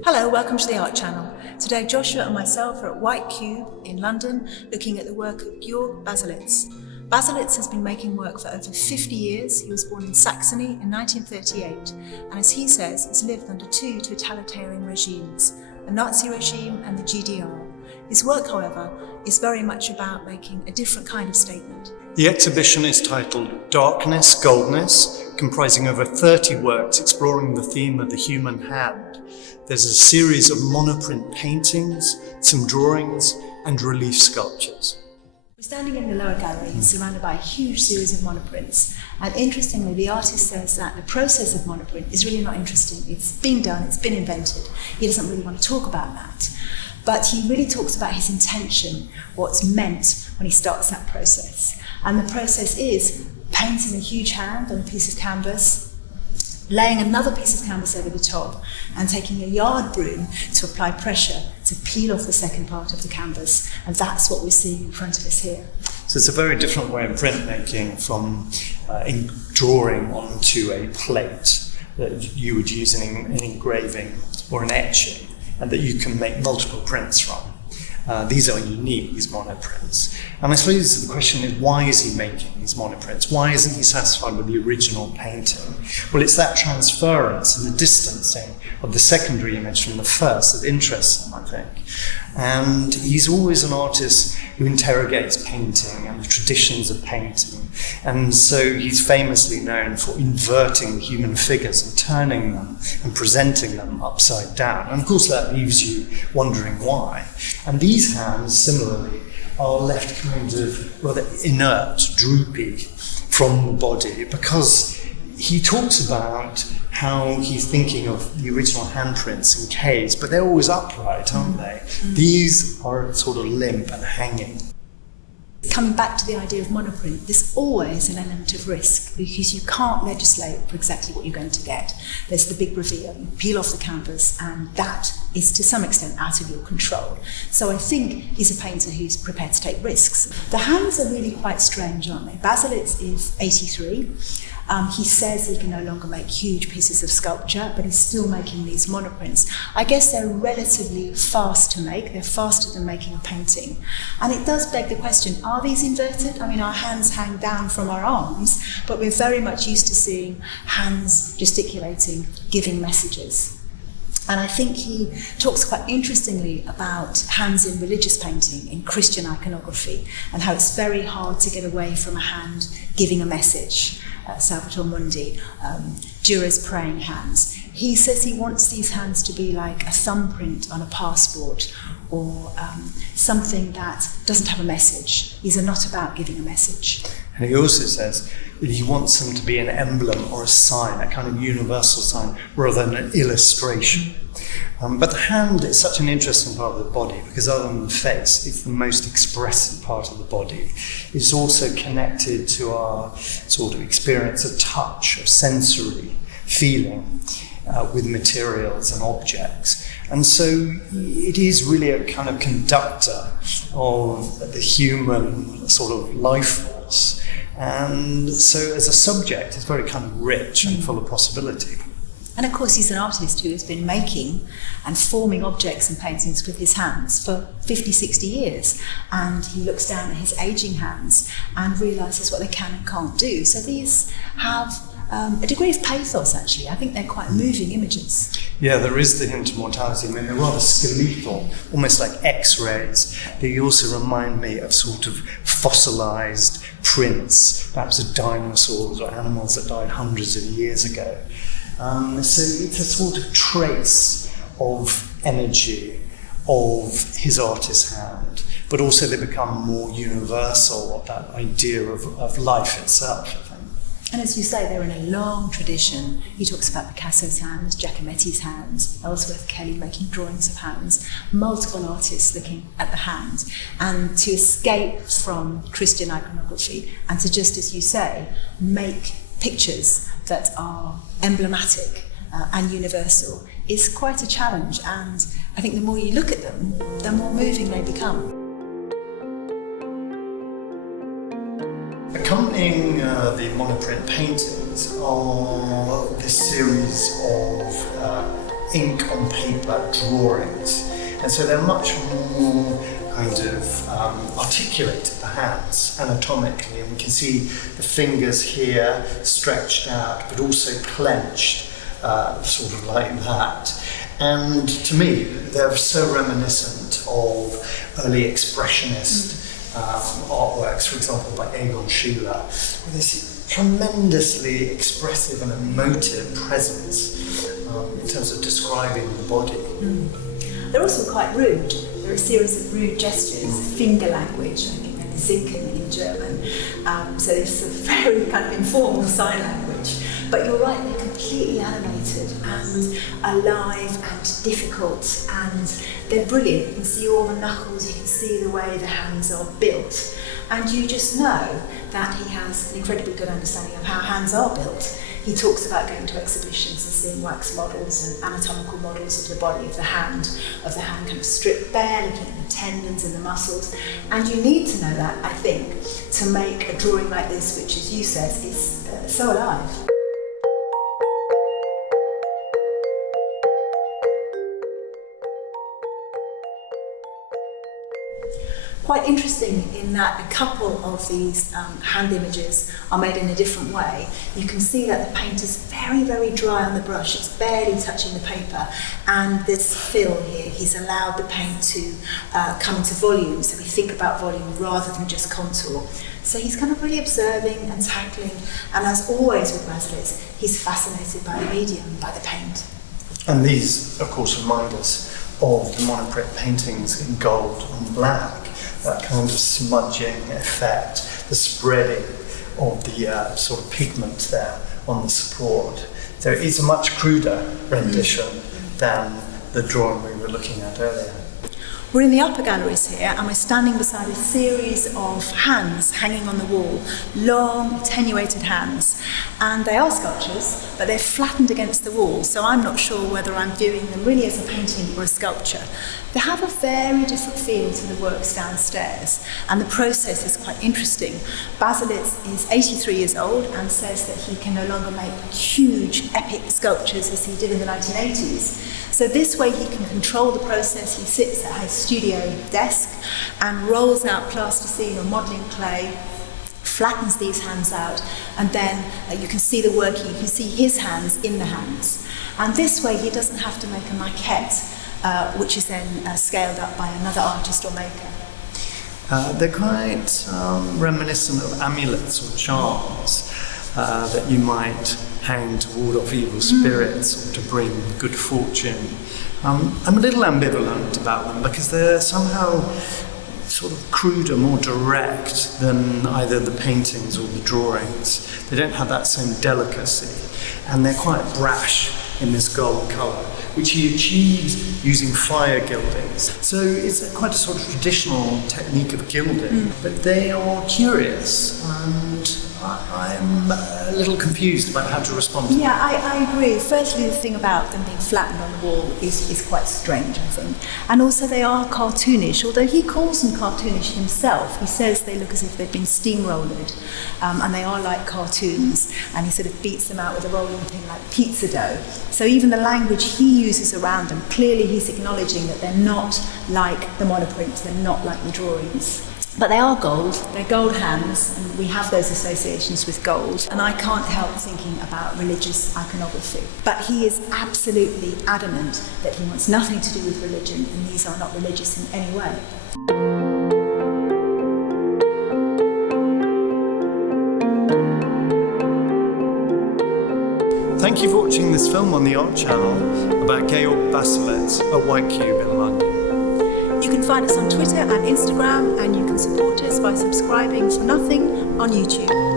Hello, welcome to the Art Channel. Today Joshua and myself are at White Cube in London looking at the work of Georg Baselitz. Baselitz has been making work for over 50 years. He was born in Saxony in 1938 and, as he says, has lived under two totalitarian regimes, the Nazi regime and the GDR. His work, however, is very much about making a different kind of statement. The exhibition is titled Darkness Goldness, comprising over 30 works exploring the theme of the human hand. There's a series of monoprint paintings, some drawings, and relief sculptures. We're standing in the lower gallery, surrounded by a huge series of monoprints. And interestingly, the artist says that the process of monoprint is really not interesting. It's been done, it's been invented. He doesn't really want to talk about that. But he really talks about his intention, what's meant when he starts that process. And the process is painting a huge hand on a piece of canvas, laying another piece of canvas over the top, and taking a yard broom to apply pressure to peel off the second part of the canvas. And that's what we're seeing in front of us here. So it's a very different way of printmaking from drawing onto a plate that you would use in an engraving or an etching, and that you can make multiple prints from. These are unique, these monoprints. And I suppose the question is, why is he making these monoprints? Why isn't he satisfied with the original painting? Well, it's that transference and the distancing of the secondary image from the first that interests him, I think. And he's always an artist who interrogates painting and the traditions of painting. And so he's famously known for inverting the human figures and turning them and presenting them upside down. And of course that leaves you wondering why. And these hands, similarly, are left kind of rather inert, droopy from the body, because he talks about how he's thinking of the original handprints in caves, but they're always upright, aren't they? These are sort of limp and hanging. Coming back to the idea of monoprint, there's always an element of risk because you can't legislate for exactly what you're going to get. There's the big reveal, you peel off the canvas, and that is to some extent out of your control. So I think he's a painter who's prepared to take risks. The hands are really quite strange, aren't they? Baselitz is 83. He says he can no longer make huge pieces of sculpture, but he's still making these monoprints. I guess they're relatively fast to make. They're faster than making a painting. And it does beg the question, are these inverted? I mean, our hands hang down from our arms, but we're very much used to seeing hands gesticulating, giving messages. And I think he talks quite interestingly about hands in religious painting, in Christian iconography, and how it's very hard to get away from a hand giving a message. Salvator Mundi, Dürer's praying hands. He says he wants these hands to be like a thumbprint on a passport, or something that doesn't have a message. These are not about giving a message. And he also says that he wants them to be an emblem or a sign, a kind of universal sign, rather than an illustration. But the hand is such an interesting part of the body because, other than the face, it's the most expressive part of the body. It's also connected to our sort of experience of touch, of sensory feeling with materials and objects. And so it is really a kind of conductor of the human sort of life force. And so as a subject, it's very kind of rich and full of possibility. And of course, he's an artist who has been making and forming objects and paintings with his hands for 50, 60 years. And he looks down at his aging hands and realises what they can and can't do. So these have a degree of pathos, actually. I think they're quite moving images. Yeah, there is the hint of mortality. I mean, they're rather skeletal, almost like X-rays. They also remind me of sort of fossilised prints, perhaps of dinosaurs or animals that died hundreds of years ago. So it's a sort of trace of energy of his artist's hand, but also they become more universal, of that idea of life itself, I think. And as you say, they're in a long tradition. He talks about Picasso's hands, Giacometti's hands, Ellsworth Kelly making drawings of hands, multiple artists looking at the hand. And to escape from Christian iconography and to, just as you say, make pictures that are emblematic and universal is quite a challenge, and I think the more you look at them, the more moving they become. Accompanying the monoprint paintings are this series of ink on paper drawings. And so they're much more kind of articulated, the hands, anatomically. And we can see the fingers here stretched out, but also clenched, sort of like that. And to me, they're so reminiscent of early expressionist artworks, for example, by Egon, Schiele, with this tremendously expressive and emotive presence in terms of describing the body. They're also quite rude. There are a series of rude gestures, finger language, I think they're Zinken in German. So it's a very kind of informal sign language. But you're right, they're completely animated and alive and difficult, and they're brilliant. You can see all the knuckles, you can see the way the hands are built, and you just know that he has an incredibly good understanding of how hands are built. He talks about going to exhibitions and seeing wax models and anatomical models of the body of the hand kind of stripped bare, looking at the tendons and the muscles. And you need to know that, I think, to make a drawing like this, which, as you said, is so alive. Quite interesting in that a couple of these hand images are made in a different way. You can see that the paint is very, very dry on the brush. It's barely touching the paper. And this fill here, he's allowed the paint to come into volume. So we think about volume rather than just contour. So he's kind of really observing and tackling. And as always with Baselitz, he's fascinated by the medium, by the paint. And these, of course, remind us of the monoprint paintings in gold and black. That kind of smudging effect, the spreading of the sort of pigment there on the support. So it's a much cruder rendition than the drawing we were looking at earlier. We're in the upper galleries here, and we're standing beside a series of hands hanging on the wall, long, attenuated hands. And they are sculptures, but they're flattened against the wall, so I'm not sure whether I'm viewing them really as a painting or a sculpture. They have a very different feel to the works downstairs, and the process is quite interesting. Baselitz is 83 years old and says that he can no longer make huge, epic sculptures as he did in the 1980s. So this way he can control the process. He sits at his studio desk and rolls out plasticine or modelling clay, flattens these hands out, and then you can see the working, you can see his hands in the hands. And this way he doesn't have to make a maquette, which is then scaled up by another artist or maker. They're quite reminiscent of amulets or charms that you might hang to ward off evil spirits or to bring good fortune. I'm a little ambivalent about them because they're somehow sort of cruder, more direct than either the paintings or the drawings. They don't have that same delicacy, and they're quite brash in this gold colour, which he achieves using fire gildings. So it's quite a sort of traditional technique of gilding, but they are curious, and I'm a little confused about how to respond to them. Yeah, I agree. Firstly, the thing about them being flattened on the wall is quite strange, I think. And also they are cartoonish, although he calls them cartoonish himself. He says they look as if they've been steamrolled, and they are like cartoons, and he sort of beats them out with a rolling pin like pizza dough. So even the language he uses around them, clearly he's acknowledging that they're not like the monoprints, they're not like the drawings. But they are gold, they're gold hands, and we have those associations with gold. And I can't help thinking about religious iconography. But he is at adamant that he wants nothing to do with religion, and these are not religious in any way. Thank you for watching this film on the Art Channel about Georg Baselitz at White Cube in London. You can find us on Twitter and Instagram, and you can support us by subscribing for nothing on YouTube.